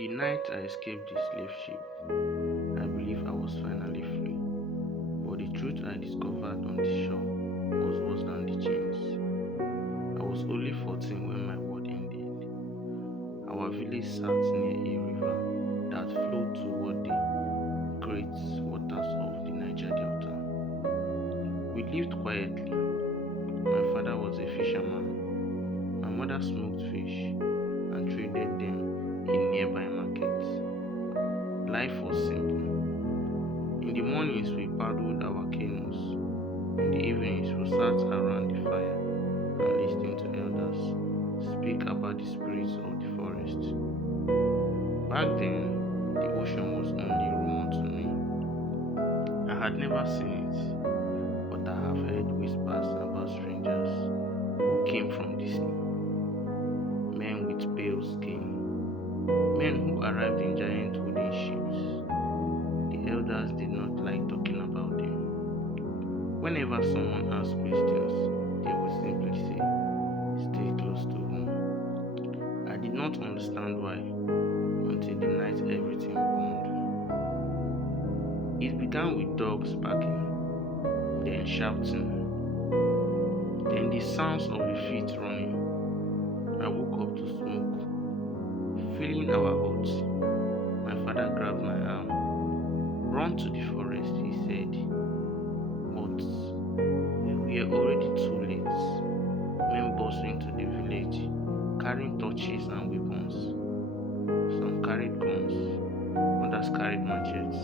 The night I escaped the slave ship, I believe I was finally free. But the truth I discovered on the shore was worse than the chains. I was only 14 when my word ended. Our village sat near a river that flowed toward the great waters of the Niger Delta. We lived quietly. My father was a fisherman. My mother smoked fish and traded them in nearby markets. Life was simple. In the mornings, we paddled our canoes. In the evenings, we sat around the fire and listened to elders speak about the spirits of the forest. Back then, the ocean was only a rumor to me. I had never seen it, but I have heard whispers about strangers who came from the sea, men with pale skin, men who arrived in giant wooden ships. The elders did not like talking about them. Whenever someone asked questions, they would simply say, "Stay close to home." I did not understand why until the night everything burned. It began with dogs barking, then shouting, then the sounds of the feet running. I woke up to smoke, feeling our hot. My father grabbed my arm. "Run to the forest," he said. But we were already too late. Men burst into the village, carrying torches and weapons. Some carried guns, others carried machetes.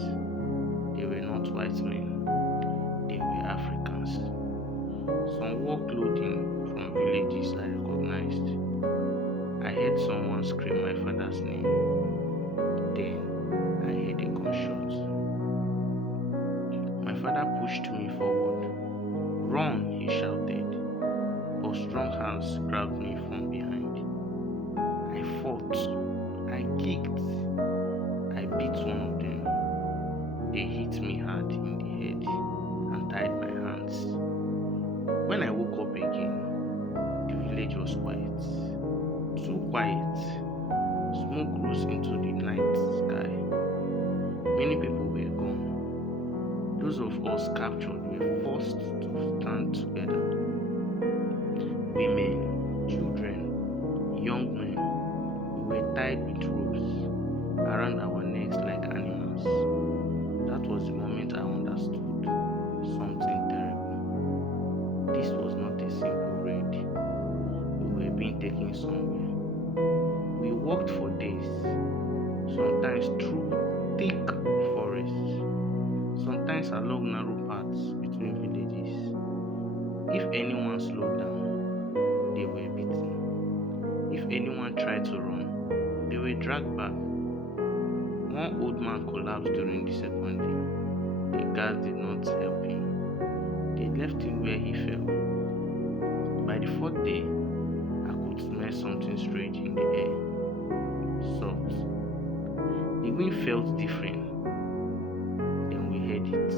They were not white men, they were Africans. Some wore clothing from villages I recognized. I heard someone scream my father's name. Then I heard a gunshot. My father pushed me forward. "Run," he shouted, but strong hands grabbed me from behind. I fought. I kicked. I beat one of them. They hit me hard in the head and tied my hands. When I woke up again, the village was quiet. Too quiet. Smoke rose into the night sky. Many people were gone. Those of us captured were forced to stand together. Women, children, young men, we were tied with ropes around our necks like animals. That was the moment I understood something terrible. This was not a simple raid. We were being taken somewhere. We walked for days, sometimes through thick forests, sometimes along narrow paths between villages. If anyone slowed down, they were beaten. If anyone tried to run, they were dragged back. One old man collapsed during the second day. The guards did not help him. They left him where he fell. By the fourth day, I could smell something strange in the air. Salt. The wind felt different. Then we heard it.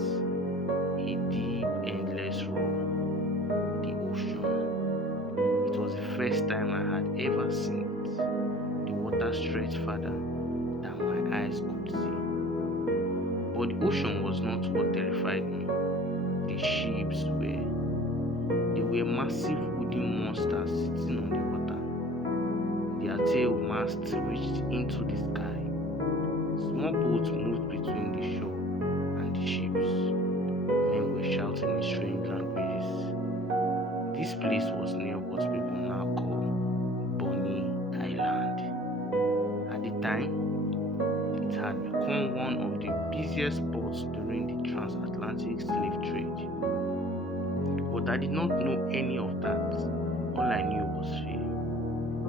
A deep, endless roar. The ocean. It was the first time I had ever seen it. The water stretched farther than my eyes could see. But the ocean was not what terrified me. The ships were. They were massive wooden monsters sitting on the water. Their tail masts reached into the sky. Small boats moved between the shore and the ships. Men were shouting in strange languages. This place was near what people now call Bonny Island. At the time, it had become one of the busiest ports during the transatlantic slave trade. But I did not know any of that. All I knew was fear.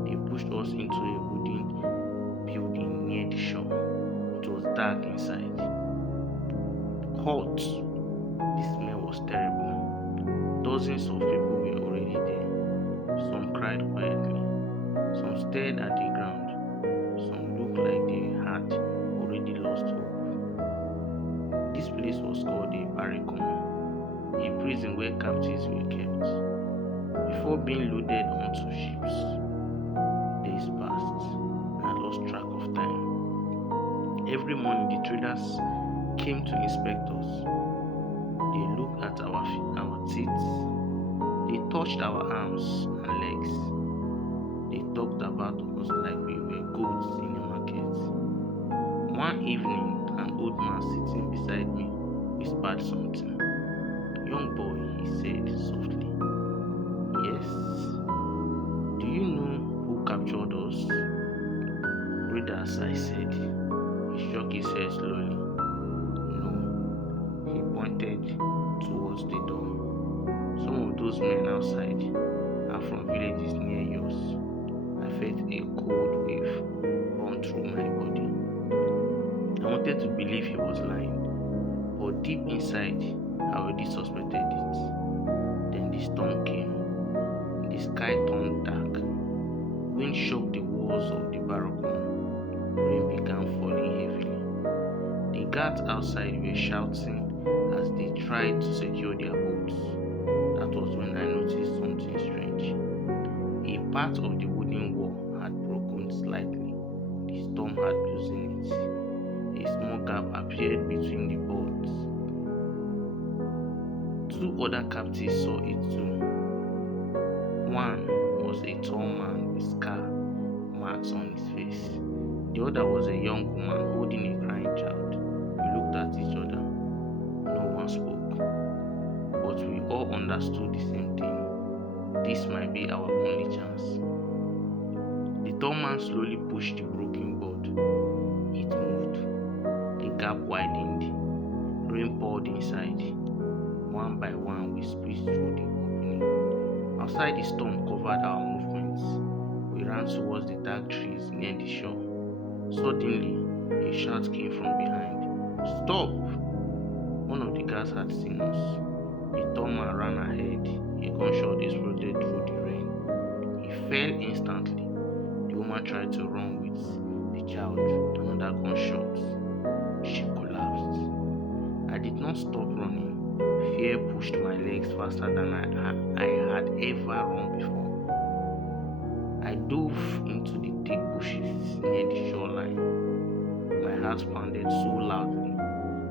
They pushed us into a wooden building near the shore. It was dark inside. Hot. The smell was terrible. Dozens of people were already there. Some cried quietly. Some stared at the ground. Some looked like they had already lost hope. This place was called a barracoon, a prison where captives were kept. Before being loaded onto ships, days passed. I lost track of time. Every morning, the traders came to inspect us. They looked at our teeth. They touched our arms and legs. They talked about us like we were goats in the market. One evening, an old man sitting beside me whispered something. "Young boy," he said softly. "Yes? Do you know who captured us?" "Raiders," I said. He shook his head slowly. "No." He pointed towards the door. "Some of those men outside are from villages near yours." I felt a cold wave run through my body. I wanted to believe he was lying, but deep inside, I already suspected it. Then the storm came. The sky turned dark. Wind shook the walls of the barracoon. Rain began falling heavily. The guards outside were shouting as they tried to secure their boats. That was when I noticed something strange. A part of the wooden wall had broken slightly. The storm had loosened it. A small gap appeared between the boards. Two other captives saw it too. One was a tall man with scar marks on his face. The other was a young woman holding a crying child. We looked at each other. No one spoke, but we all understood the same thing. This might be our only chance. The tall man slowly pushed the broken board. It moved. The gap widened. Rain poured inside. One by one, we squeezed through the opening. Outside, the storm covered our movements. We ran towards the dark trees near the shore. Suddenly, a shout came from behind. "Stop!" One of the guards had seen us. The tall man ran ahead. A gunshot exploded through the rain. He fell instantly. The woman tried to run with the child. Another gunshot. She collapsed. I did not stop running. Fear pushed my legs faster than I had ever run before. I dove into the thick bushes near the shoreline. My heart pounded so loudly,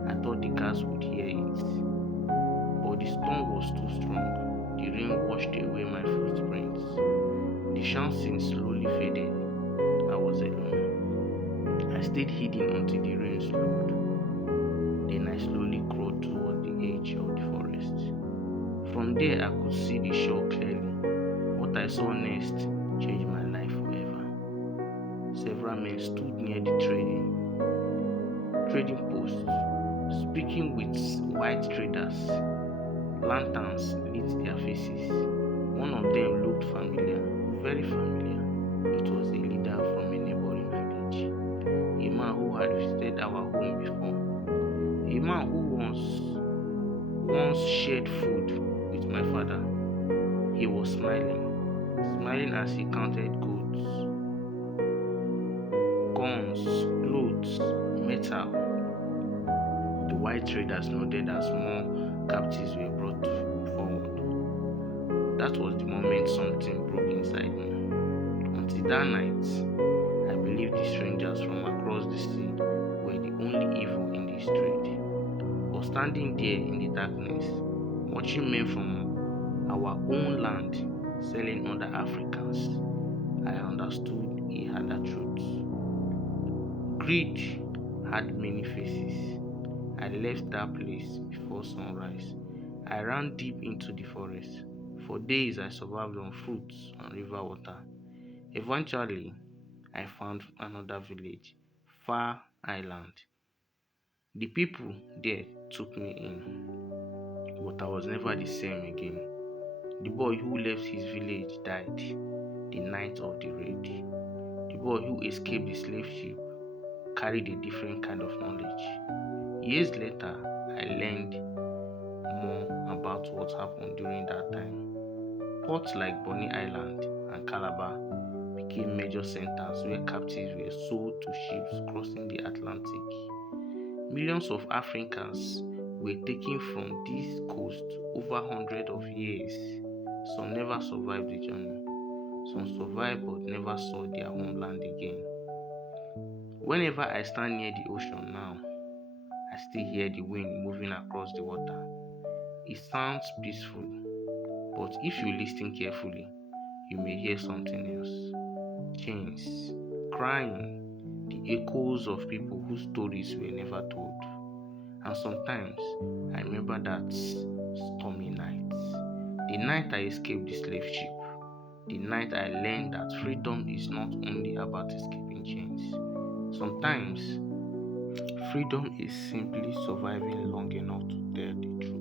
I thought the guards would hear it. But the storm was too strong. The rain washed away my footprints. The shouting slowly faded. I was alone. I stayed hidden until the rain slowed. Then I slowly crawled toward the edge of the forest. From there, I could see the shore clearly. What I saw next changed my life forever. Several men stood near the trading post, speaking with white traders. Lanterns lit their faces. One of them looked familiar, very familiar. It was a leader from a neighboring village, a man who had visited our home before, a man who once shared food with my father. He was smiling as he counted goods, guns, clothes, metal. The white traders nodded as more captives were brought forward. That was the moment something broke inside me. Until that night, I believed the strangers from across the sea were the only evil in this trade. But standing there in the darkness, watching men from our own land selling other Africans, I understood a harder truth. Greed had many faces. I left that place before sunrise. I ran deep into the forest. For days I survived on fruits and river water. Eventually, I found another village, Far Island. The people there took me in, but I was never the same again. The boy who left his village died the night of the raid. The boy who escaped the slave ship carried a different kind of knowledge. Years later, I learned more about what happened during that time. Ports like Bonny Island and Calabar became major centers where captives were sold to ships crossing the Atlantic. Millions of Africans were taken from this coast over hundreds of years. Some never survived the journey. Some survived but never saw their homeland again. Whenever I stand near the ocean now, I still hear the wind moving across the water. It sounds peaceful, but if you listen carefully, you may hear something else. Chains, crying, the echoes of people whose stories were never told. And sometimes I remember that stormy night. The night I escaped the slave ship. The night I learned that freedom is not only about escaping chains. Sometimes freedom is simply surviving long enough to tell the truth.